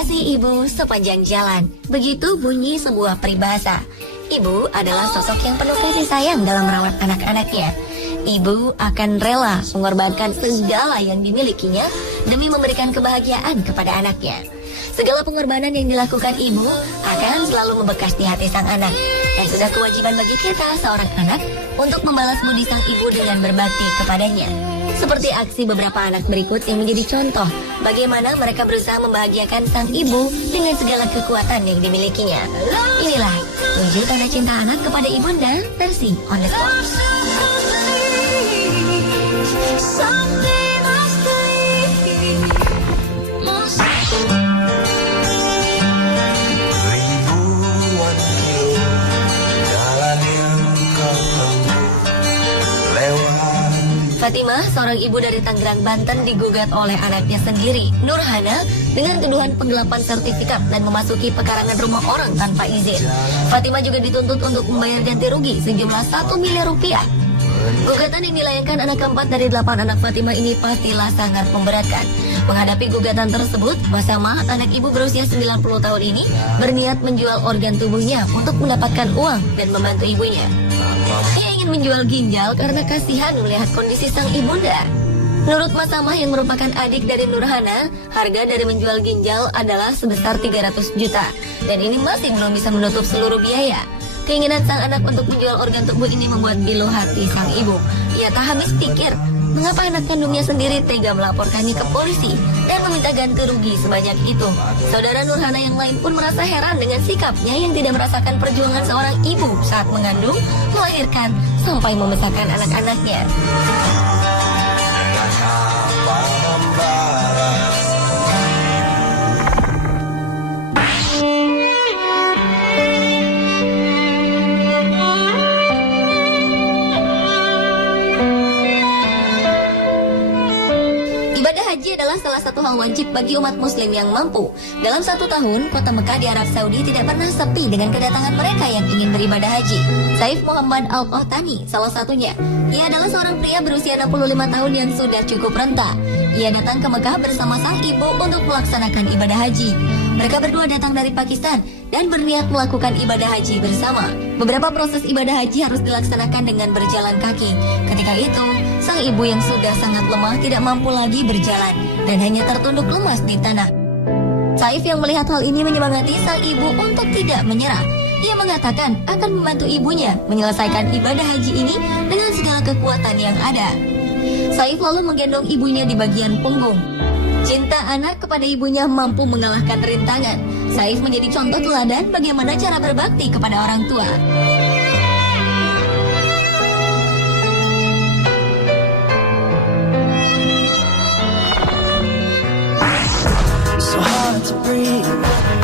Kasih ibu sepanjang jalan. Begitu bunyi sebuah peribahasa. Ibu adalah sosok yang penuh kasih sayang dalam merawat anak-anaknya. Ibu akan rela mengorbankan segala yang dimilikinya demi memberikan kebahagiaan kepada anaknya. Segala pengorbanan yang dilakukan ibu akan selalu membekas di hati sang anak. Dan sudah kewajiban bagi kita seorang anak untuk membalas budi sang ibu dengan berbakti kepadanya. Seperti aksi beberapa anak berikut yang menjadi contoh bagaimana mereka berusaha membahagiakan sang ibu dengan segala kekuatan yang dimilikinya. Inilah wujud tanda cinta anak kepada ibunda versi On The Spot. Fatimah, seorang ibu dari Tangerang, Banten, digugat oleh anaknya sendiri, Nurhana, dengan tuduhan penggelapan sertifikat dan memasuki pekarangan rumah orang tanpa izin. Fatimah juga dituntut untuk membayar ganti rugi sejumlah 1 miliar rupiah. Gugatan yang dilayangkan anak keempat dari 8 anak Fatimah ini pastilah sangat memberatkan. Menghadapi gugatan tersebut, Masamah, anak ibu berusia 90 tahun ini, berniat menjual organ tubuhnya untuk mendapatkan uang dan membantu ibunya. Ia ingin menjual ginjal karena kasihan melihat kondisi sang ibunda. Menurut Masamah yang merupakan adik dari Nurhana, harga dari menjual ginjal adalah sebesar 300 juta. Dan ini masih belum bisa menutup seluruh biaya. Keinginan sang anak untuk menjual organ tubuh ini membuat pilu hati sang ibu. Ia tak habis pikir, mengapa anak kandungnya sendiri tega melaporkannya ke polisi dan meminta ganti rugi sebanyak itu. Saudara Nurhana yang lain pun merasa heran dengan sikapnya yang tidak merasakan perjuangan seorang ibu saat mengandung, melahirkan, sampai membesarkan anak-anaknya. Haji adalah salah satu hal wajib bagi umat muslim yang mampu. Dalam 1 tahun, kota Mekah di Arab Saudi tidak pernah sepi dengan kedatangan mereka yang ingin beribadah haji. Saif Muhammad Al-Qahtani salah satunya. Ia adalah seorang pria berusia 65 tahun yang sudah cukup renta. Ia datang ke Mekah bersama sang ibu untuk melaksanakan ibadah haji. Mereka berdua datang dari Pakistan dan berniat melakukan ibadah haji bersama. Beberapa proses ibadah haji harus dilaksanakan dengan berjalan kaki. Ketika itu, sang ibu yang sudah sangat lemah tidak mampu lagi berjalan dan hanya tertunduk lemas di tanah. Saif yang melihat hal ini menyemangati sang ibu untuk tidak menyerah. Ia mengatakan akan membantu ibunya menyelesaikan ibadah haji ini dengan segala kekuatan yang ada. Saif lalu menggendong ibunya di bagian punggung. Cinta anak kepada ibunya mampu mengalahkan rintangan. Saif menjadi contoh teladan bagaimana cara berbakti kepada orang tua. So hard to breathe,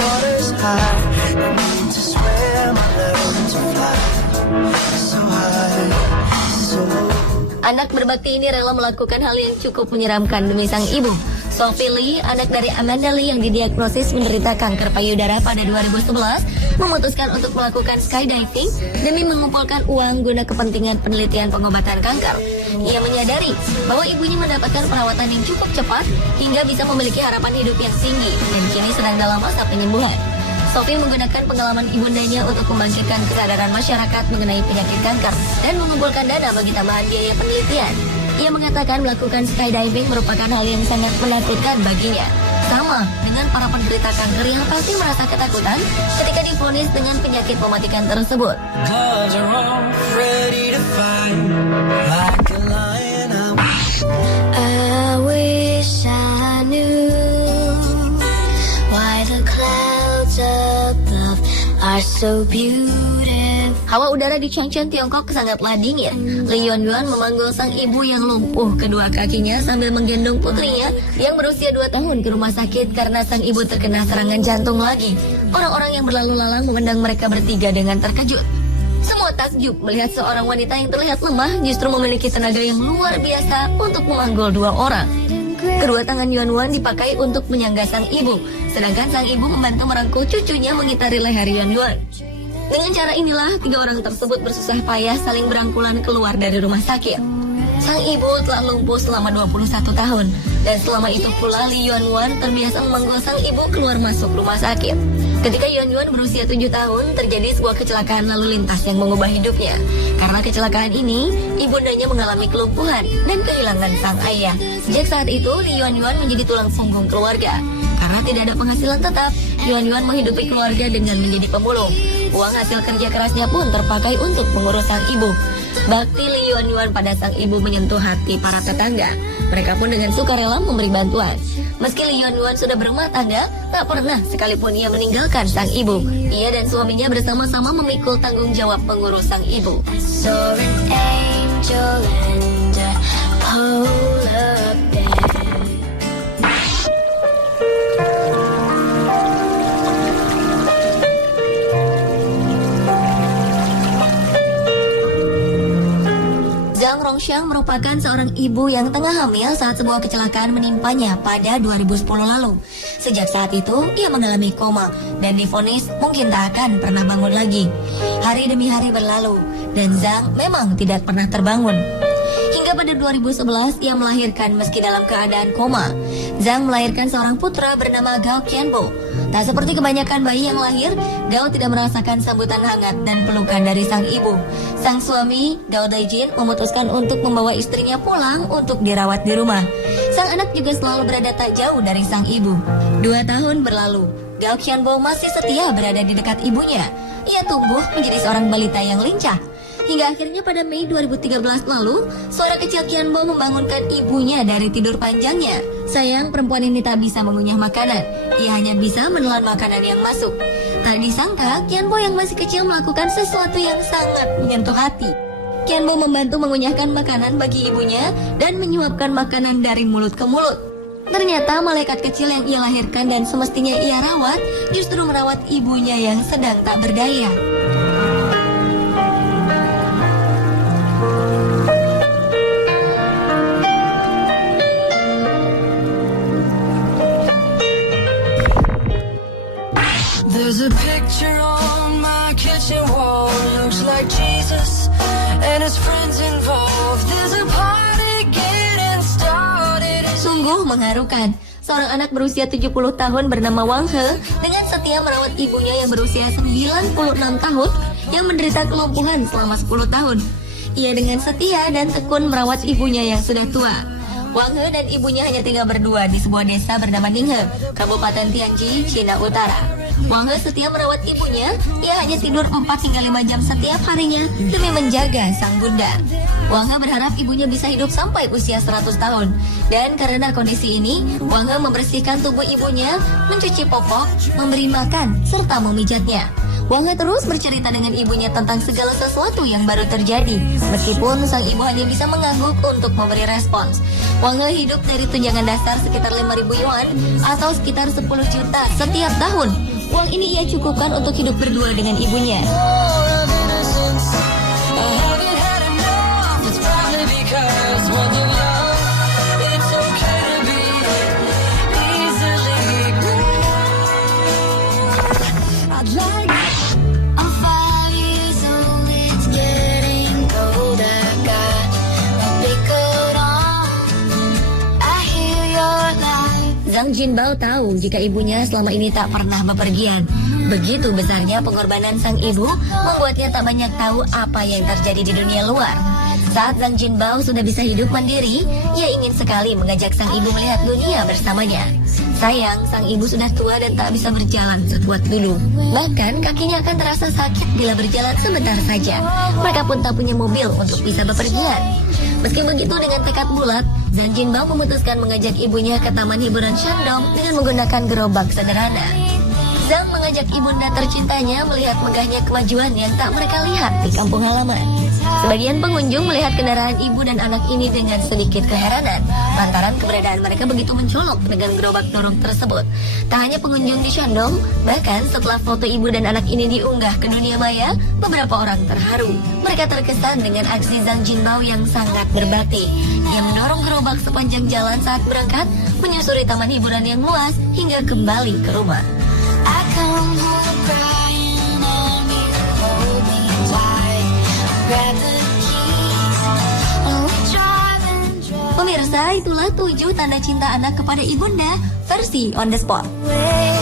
water's high. No need to swim, I learn to fly. So high, so. Anak berbakti ini rela melakukan hal yang cukup menyeramkan demi sang ibu. Sophie Lee, anak dari Amanda Lee yang didiagnosis menderita kanker payudara pada 2011, memutuskan untuk melakukan skydiving demi mengumpulkan uang guna kepentingan penelitian pengobatan kanker. Ia menyadari bahwa ibunya mendapatkan perawatan yang cukup cepat hingga bisa memiliki harapan hidup yang tinggi dan kini sedang dalam masa penyembuhan. Sophie menggunakan pengalaman ibundanya untuk membangkitkan kesadaran masyarakat mengenai penyakit kanker dan mengumpulkan dana bagi tambahan biaya penelitian. Ia mengatakan melakukan skydiving merupakan hal yang sangat menakutkan baginya. Sama dengan para penderita kanker yang pasti merasa ketakutan ketika divonis dengan penyakit mematikan tersebut. I wish I knew why the clouds above are so beautiful. Hawa udara di Changchun, Tiongkok sangatlah dingin. Li Yuanyuan memanggul sang ibu yang lumpuh kedua kakinya sambil menggendong putrinya yang berusia 2 tahun ke rumah sakit karena sang ibu terkena serangan jantung lagi. Orang-orang yang berlalu lalang memandang mereka bertiga dengan terkejut. Semua takjub melihat seorang wanita yang terlihat lemah justru memiliki tenaga yang luar biasa untuk memanggul 2 orang. Kedua tangan Yuanyuan dipakai untuk menyangga sang ibu, sedangkan sang ibu membantu merangkul cucunya mengitari leher Yuanyuan. Dengan cara inilah 3 orang tersebut bersusah payah saling berangkulan keluar dari rumah sakit. Sang ibu telah lumpuh selama 21 tahun. Dan selama itu pula Lee Yuan Yuan terbiasa memanggul sang ibu keluar masuk rumah sakit. Ketika Yuan Yuan berusia 7 tahun, terjadi sebuah kecelakaan lalu lintas yang mengubah hidupnya. Karena kecelakaan ini, ibundanya mengalami kelumpuhan dan kehilangan sang ayah. Sejak saat itu, Lee Yuan Yuan menjadi tulang punggung keluarga. Karena tidak ada penghasilan tetap, Yuan Yuan menghidupi keluarga dengan menjadi pemulung. Uang hasil kerja kerasnya pun terpakai untuk mengurus sang ibu. Bakti Lee Yuan Yuan pada sang ibu menyentuh hati para tetangga. Mereka pun dengan sukarela memberi bantuan. Meski Lee Yuan Yuan sudah berumah tangga, tak pernah sekalipun ia meninggalkan sang ibu. Ia dan suaminya bersama-sama memikul tanggung jawab mengurus sang ibu. Zhang Rongxiang merupakan seorang ibu yang tengah hamil saat sebuah kecelakaan menimpanya pada 2010 lalu. Sejak saat itu, ia mengalami koma dan divonis mungkin tak akan pernah bangun lagi. Hari demi hari berlalu, dan Zhang memang tidak pernah terbangun. Hingga pada 2011, ia melahirkan meski dalam keadaan koma. Zhang melahirkan seorang putra bernama Gao Qianbo. Tak seperti kebanyakan bayi yang lahir, Gao tidak merasakan sambutan hangat dan pelukan dari sang ibu. Sang suami, Gao Daijin, memutuskan untuk membawa istrinya pulang untuk dirawat di rumah. Sang anak juga selalu berada tak jauh dari sang ibu. 2 tahun berlalu, Gao Qianbo masih setia berada di dekat ibunya. Ia tumbuh menjadi seorang balita yang lincah. Hingga akhirnya pada Mei 2013 lalu, suara kecil Qianbo membangunkan ibunya dari tidur panjangnya. Sayang, perempuan ini tak bisa mengunyah makanan. Ia hanya bisa menelan makanan yang masuk. Tak disangka, Qianbo yang masih kecil melakukan sesuatu yang sangat menyentuh hati. Qianbo membantu mengunyahkan makanan bagi ibunya dan menyuapkan makanan dari mulut ke mulut. Ternyata malaikat kecil yang ia lahirkan dan semestinya ia rawat, justru merawat ibunya yang sedang tak berdaya. There's a picture on my kitchen wall, looks like Jesus and his friends involved. There's a party getting started. Sungguh mengharukan. Seorang anak berusia 70 tahun bernama Wang He dengan setia merawat ibunya yang berusia 96 tahun yang menderita kelumpuhan selama 10 tahun. Ia dengan setia dan tekun merawat ibunya yang sudah tua. Wang He dan ibunya hanya tinggal berdua di sebuah desa bernama Ninghe, Kabupaten Tianji, Cina Utara. Wang He setia merawat ibunya, ia hanya tidur 4 hingga 5 jam setiap harinya demi menjaga sang bunda. Wang He berharap ibunya bisa hidup sampai usia 100 tahun. Dan karena kondisi ini, Wang He membersihkan tubuh ibunya, mencuci popok, memberi makan, serta memijatnya. Wang He terus bercerita dengan ibunya tentang segala sesuatu yang baru terjadi, meskipun sang ibu hanya bisa mengangguk untuk memberi respons. Wang He hidup dari tunjangan dasar sekitar 5.000 yuan atau sekitar 10 juta setiap tahun. Uang ini ia cukupkan untuk hidup berdua dengan ibunya. Zhang Jinbao tahu jika ibunya selama ini tak pernah bepergian. Begitu besarnya pengorbanan sang ibu membuatnya tak banyak tahu apa yang terjadi di dunia luar. Saat Zhang Jinbao sudah bisa hidup mandiri, ia ingin sekali mengajak sang ibu melihat dunia bersamanya. Sayang, sang ibu sudah tua dan tak bisa berjalan sekuat dulu. Bahkan kakinya akan terasa sakit bila berjalan sebentar saja. Mereka pun tak punya mobil untuk bisa bepergian. Meski begitu, dengan tekad bulat, Zhang Jinbao memutuskan mengajak ibunya ke taman hiburan Shandong dengan menggunakan gerobak sederhana. Zhang mengajak ibunda tercintanya melihat megahnya kemajuan yang tak mereka lihat di kampung halaman. Sebagian pengunjung melihat kendaraan ibu dan anak ini dengan sedikit keheranan, lantaran keberadaan mereka begitu mencolok dengan gerobak dorong tersebut. Tak hanya pengunjung di Shandong, bahkan setelah foto ibu dan anak ini diunggah ke dunia maya, beberapa orang terharu. Mereka terkesan dengan aksi Zhang Jinbao yang sangat berbakti. Ia mendorong gerobak sepanjang jalan saat berangkat, menyusuri taman hiburan yang luas hingga kembali ke rumah. Pemirsa, Pemirsa, itulah 7 tanda cinta anak kepada ibunda versi on the spot. Way